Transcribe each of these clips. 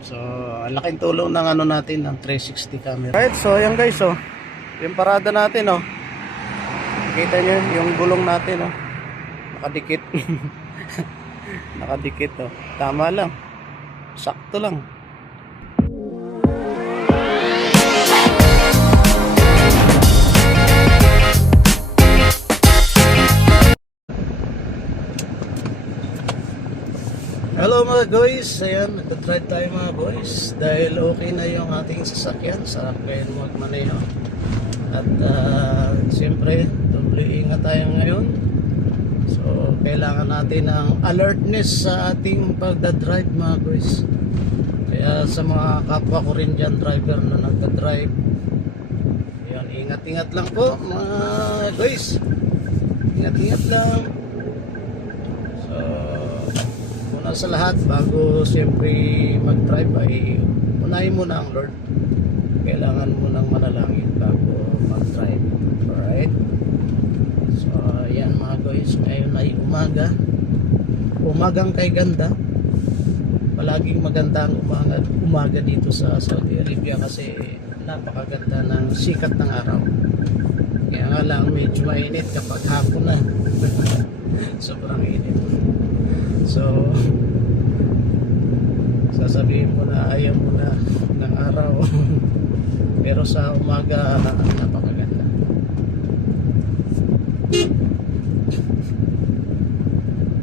So, ang laking tulong ng ano natin, ng 360 camera. Right, so ayan guys, oh. Yung parada natin, oh. Kita nyo yung gulong natin, oh. Nakadikit. Nakadikit, oh. Tama lang. Sakto lang. Hello mga guys, ayan, nagtatry tayo mga boys dahil okay na yung ating sasakyan, sarap kayo magmaneho at siyempre doble ingat tayo ngayon, so kailangan natin ng alertness sa ating pagdadrive mga boys. Kaya sa mga kapwa ko rin dyan driver na nagdadrive, ayan, ingat-ingat lang po mga guys, ingat-ingat lang. Sa lahat, bago siyempre mag-drive ay unahin mo na ang Lord. Kailangan mo nang manalangin bago mag-drive. Alright? So ayan mga guys, ngayon ay umagang kay ganda. Palaging maganda ang umaga dito sa Saudi Arabia kasi napakaganda ng sikat ng araw. Kaya nga lang medyo mainit kapag hapon na. Sobrang init. So sasabihin mo na ayaw mo na ng araw pero sa umaga napakaganda.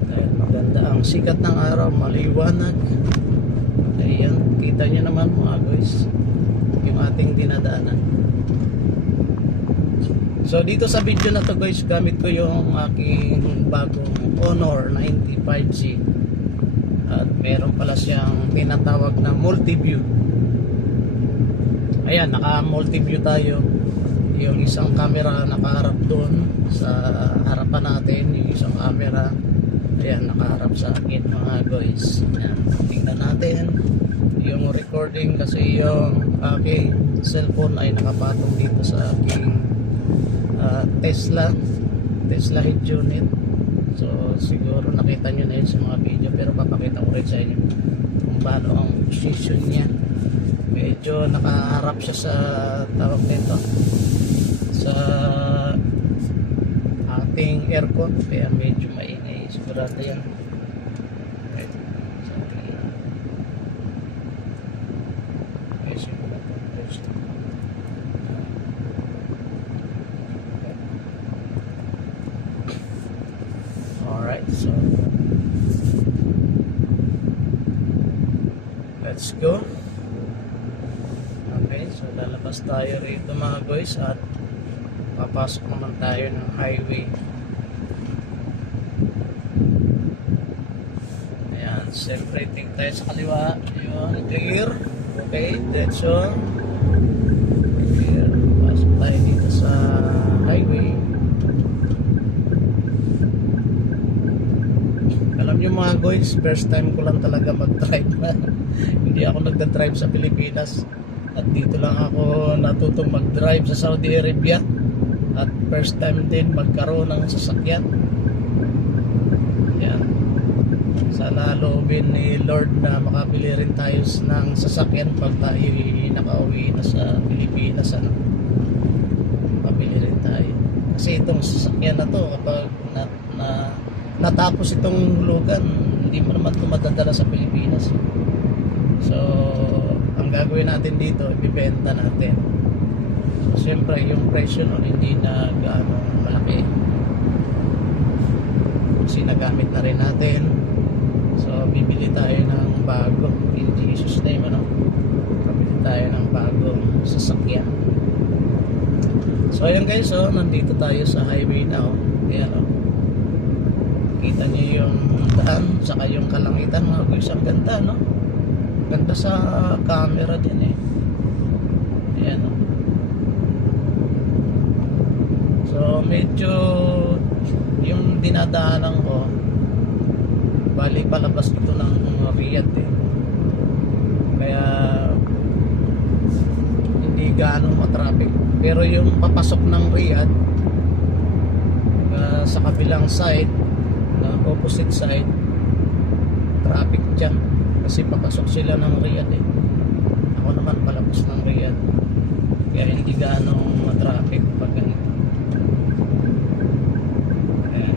Dahil maganda ang sikat ng araw, maliwanag. Ayan, kita nyo naman mga guys yung ating dinadaanan. So dito sa video na to guys, gamit ko yung aking bagong Honor 95G at meron pala siyang tinatawag na multi-view. Ayan, naka multi-view tayo. Yung isang camera nakaharap doon sa harapan natin, yung isang camera ayan nakaharap sa akin mga guys. Ayan, tingnan natin yung recording kasi yung aking cellphone ay nakapatong dito sa aking Tesla head unit. So siguro nakita nyo na yun sa mga video, pero papakita ko rin sa inyo kung paano ang position niya. Medyo nakaharap siya sa tawag nito sa ating aircon, kaya medyo maingay sigurado yan. Right. So, alright, so let's go. Okay, so lalabas tayo rito mga guys at papasok naman tayo ng highway. Ayan, separating tayo sa kaliwa. Yun, clear. Okay, that's all. Clear. Pasok tayo dito sa highway. Alam nyo mga guys, first time ko lang talaga mag-drive. Hindi ako nagda-drive sa Pilipinas at dito lang ako natutong mag-drive sa Saudi Arabia at first time din magkaroon ng sasakyan. Yan, sana loobin ni Lord na makabili rin tayo ng sasakyan pag tayo nakauwi na sa Pilipinas, ano, makabili rin tayo kasi itong sasakyan na to kapag natapos itong hulugan, hindi mo naman ito madadala sa Pilipinas. So ang gagawin natin dito, ibibenta natin. So siyempre yung presyo nun hindi na gaano malaki kasi nagamit na rin natin. So bibili tayo ng bago, in Jesus name, ano, bibili tayo ng bagong sasakyan. So ayan guys, so nandito tayo sa highway na, oh. Ayan, oh. Kita niyo yung daan saka yung kalangitan mga guys, ang ganda, no? Ganda sa camera din eh. Ayan, oh. So medyo yung dinadaanan ko, bali palabas ito ng Riyadh eh. Kaya hindi gaano matraffic. Pero yung papasok ng Riyadh sa kabilang side, opposite side, traffic jam. Kasi papasok sila ng Riyadh eh. Ako naman palabas ng Riyadh. Kaya hindi gaano matraffic pag ganito. Ayan.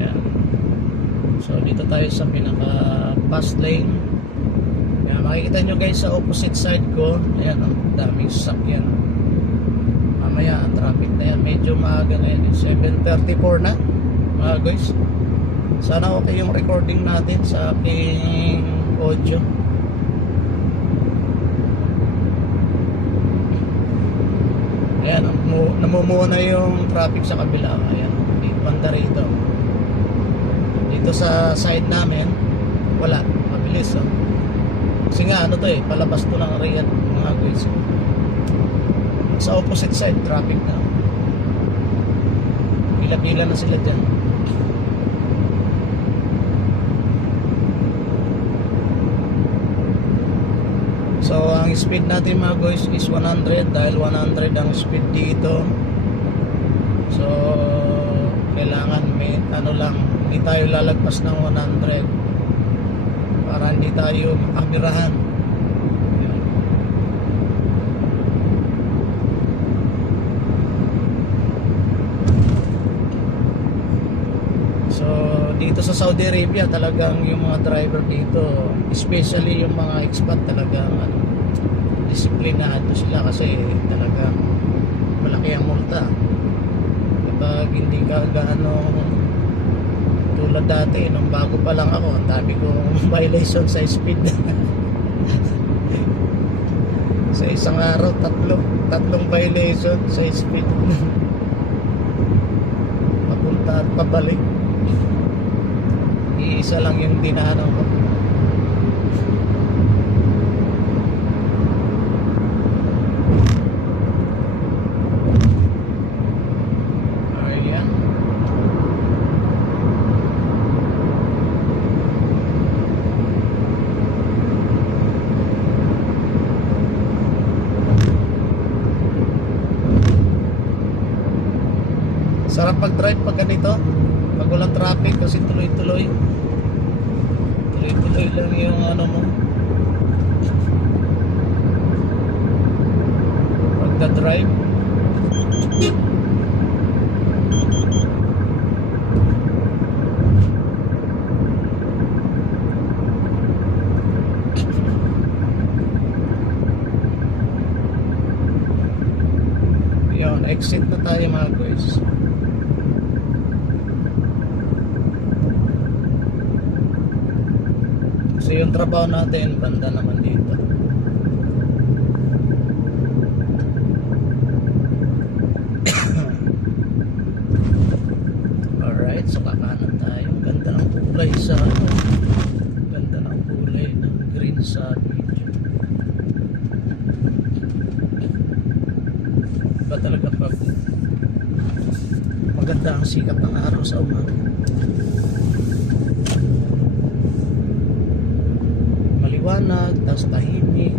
Ayan. So dito tayo sa pinaka fast lane. Kaya makikita nyo guys sa opposite side ko. Ayan, ang daming sasakyan. Mamaya ang traffic na yan. Medyo maaga na yan. 7:34 na mga guys. Sana okay yung recording natin sa aking audio. Ayan, namumuna yung traffic sa kabila. Ayan, dito banda rito. Dito sa side namin, wala, mabilis oh. Kasi nga ano to eh, palabas to ng Riyadh mga guys. Sa opposite side, traffic na. Pila-pila na sila dyan. So ang speed natin mga guys is 100 dahil 100 ang speed dito. So kailangan may ano lang, hindi tayo lalagpas ng 100 para hindi tayo makabirahan. So dito sa Saudi Arabia talagang yung mga driver dito, especially yung mga expat, talagang disiplinado sila kasi talagang malaki ang multa kapag hindi ka gaano tulad dati nung bago pa lang ako. Ang dami kong violation sa speed. Sa isang araw tatlong violation sa speed. Papunta at pabalik. Iisa lang yung dinaanan ko. Ayan. Sarap pag-drive pag ganito, pag walang traffic kasi tuloy-tuloy lang yung ano mo pagda-drive. Yun, exit na tayo mga guys. So yung trabaho natin banda naman dito. Alright, so kakanan tayo. Ganda ng kulay sa ganda ng kulay ng green sa video. Iba talaga pag maganda ang sikat ng araw sa umaga. Maliwanag, tas tahimik.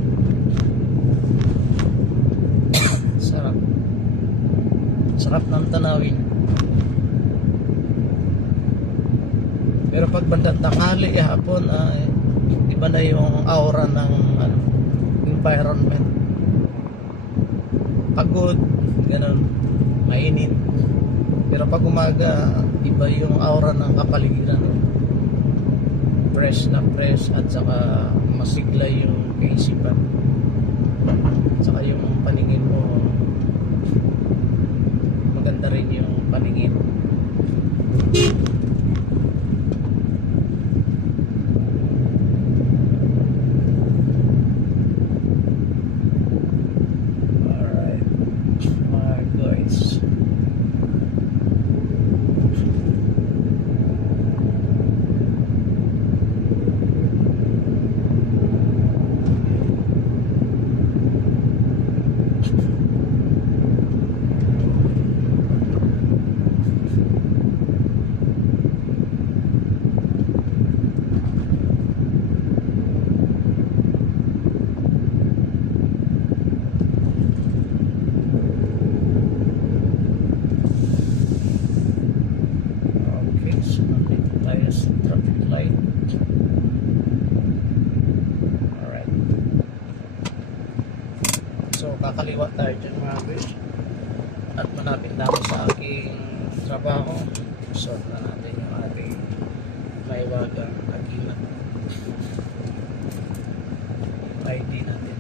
Sarap ng tanawin. Pero pag bandang tanghali hapon, iba na yung aura ng environment. Pagod, ganun, mainit. Pero pag umaga, iba yung aura ng kapaligiran. Fresh na fresh at saka masigla yung kaisipan. At saka yung paningin mo, maganda rin yung paningin. Alright, mga guys. kaliwa tayo dyan mga guys. At malapit na ako sa aking trabaho. Suot na natin yung ating maiwagang agimat. ID natin.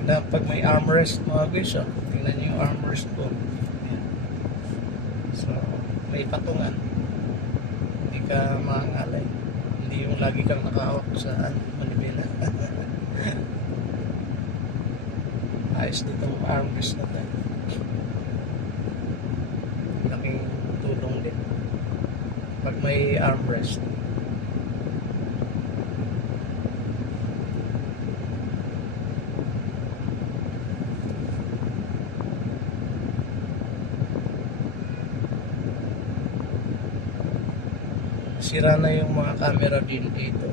Ganda pag may armrest mga guys, oh. Tingnan nyo yung armrest ko. Ayan. So, may patungan. Hindi ka maangalay. Hindi yung lagi kang nakahawak sa manibela. Ayos ditong armrest na tayo. Laking tulong din pag may armrest. Sira na yung mga camera din dito.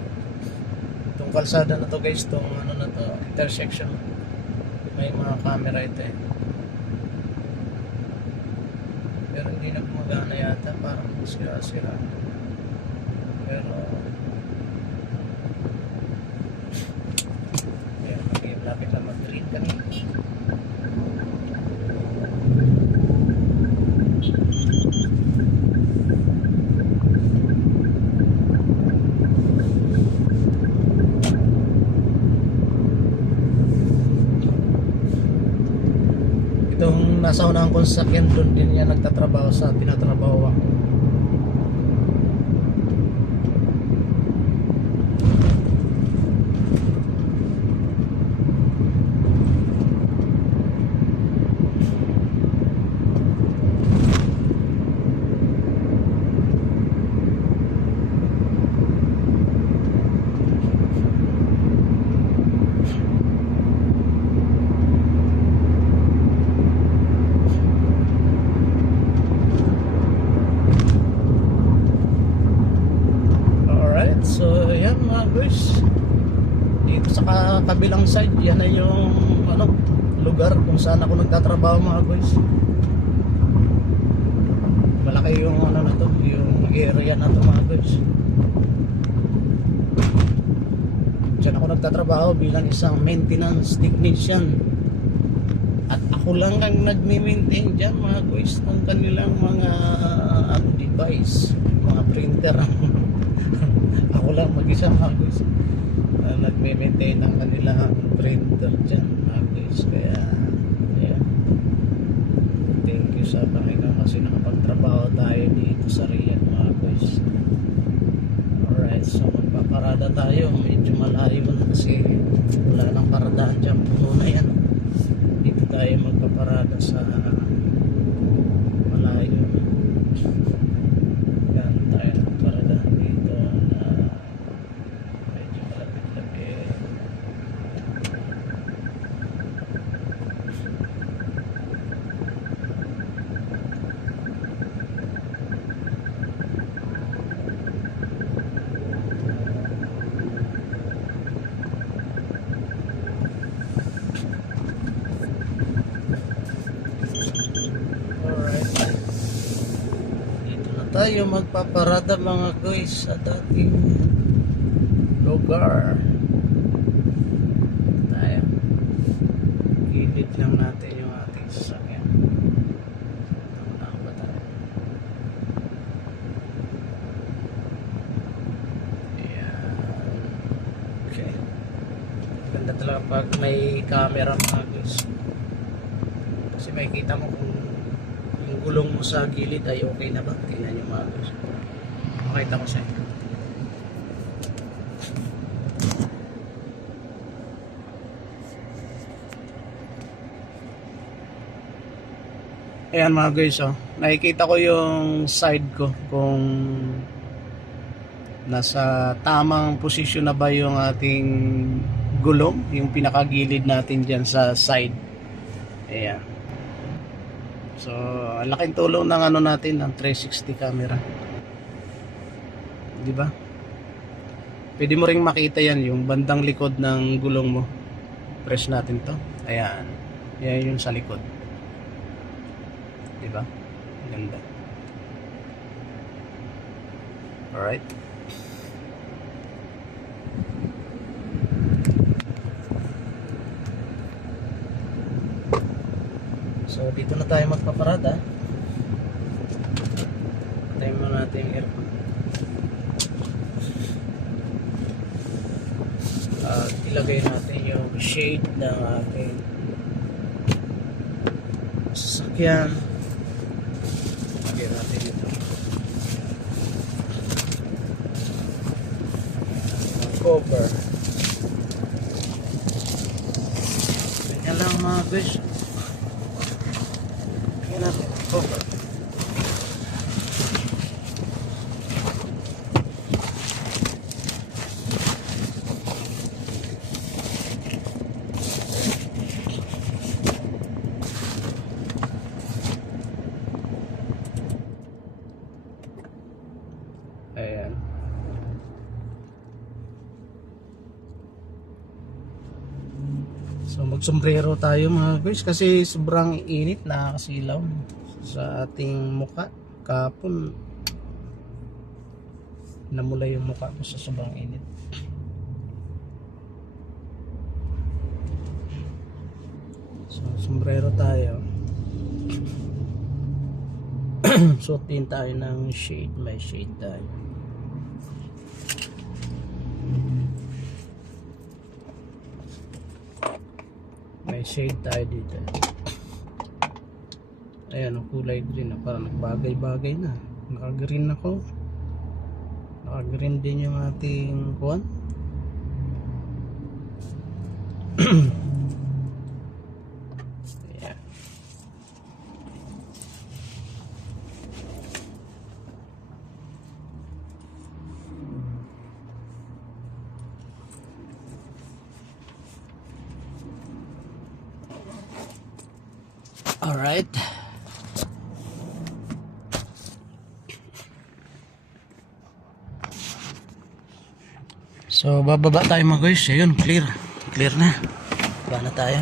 Itong kalsada na to guys, itong ano na to, intersection, may mga camera ito eh. Pero hindi na gumagana yata, parang sira-sira. Pero ayan, lapit na mag-green kanina. Itong nasa unang kong sasakyan, doon din niya nagtatrabaho sa tinatrabaho ako. So yan mga guys, dito sa kabilang side, yan na yung ano, lugar kung saan ako nagtatrabaho mga guys. Malaki yung ano na to, yung area na to mga guys. Diyan ako nagtatrabaho bilang isang maintenance technician. At ako lang ang nagme-maintain dyan mga guys ng kanilang mga device, mga printer. Ako lang mag-isa mga guys, nagme-maintain ng kanilang printer dyan mga guys. Kaya yeah, thank you sa Panginoon kasi nakapagtrabaho tayo dito sa Riyadh mga guys. Alright, so magpaparada tayo, medyo malayo na kasi wala nang paradaan dyan, puno na yan. Dito tayo magpaparada sa malayo. Yan tayo nagparadaan dito na medyo malapit-lapit. Tayo magpaparada mga guys sa dating lugar. Tayo gilid lang natin yung ating sasakyan. Tama ba tayo? Ayan. Okay, ganda talaga pag may camera mga guys, kasi makikita mo kung yung gulong mo sa gilid ay okay na ba. Tingnan nyo mga guys, makita ko sa inyo. Ayan mga guys, oh, nakikita ko yung side ko kung nasa tamang posisyon na ba yung ating gulong, yung pinakagilid natin dyan sa side. Ayan. So, ang laking tulong ng ano natin, ng 360 camera. Di ba? Pwede mo ring makita yan, yung bandang likod ng gulong mo. Press natin to. Ayan. Yan yung sa likod. Diba? Ganda. Alright. So dito na tayo magpaparada. Tayo muna natin yung aircon. At ilagay natin yung shade ng ating sasakyan. Lagyan natin ito. Cover. Ganyan lang mga guys. Lagyan natin cover. Ayan. So magsombrero tayo mga guys kasi sobrang init, nakakasilaw sa ating muka. Kapon namula yung muka ko sa sobrang init. So sombrero tayo. Suot din tayo ng shade, may shade tayo. May shade tayo dito. Ayan, ang kulay green. Parang nagbagay-bagay na. Naka-green ako. Naka-green din yung ating kuwan. Ayan. Alright. So bababa tayo mga guys. Ayun, clear. Clear na. Baba na tayo.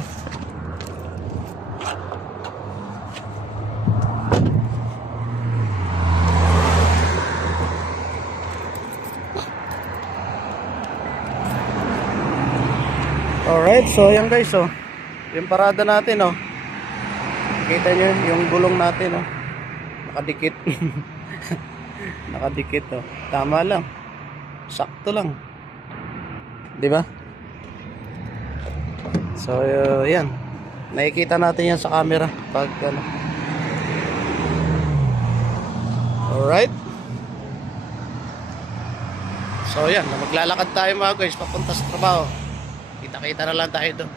Alright, so ayan guys, oh. Yung parada natin, oh. Kita nyo yung gulong natin, oh. Nakadikit. Nakadikit, oh. Tama lang. Sakto lang. 'Di ba? So, yan. Nakikita natin yan sa camera pag ano. Alright. So, yan. Maglalakad tayo mga guys papunta sa trabaho. Kita-kita na lang tayo doon.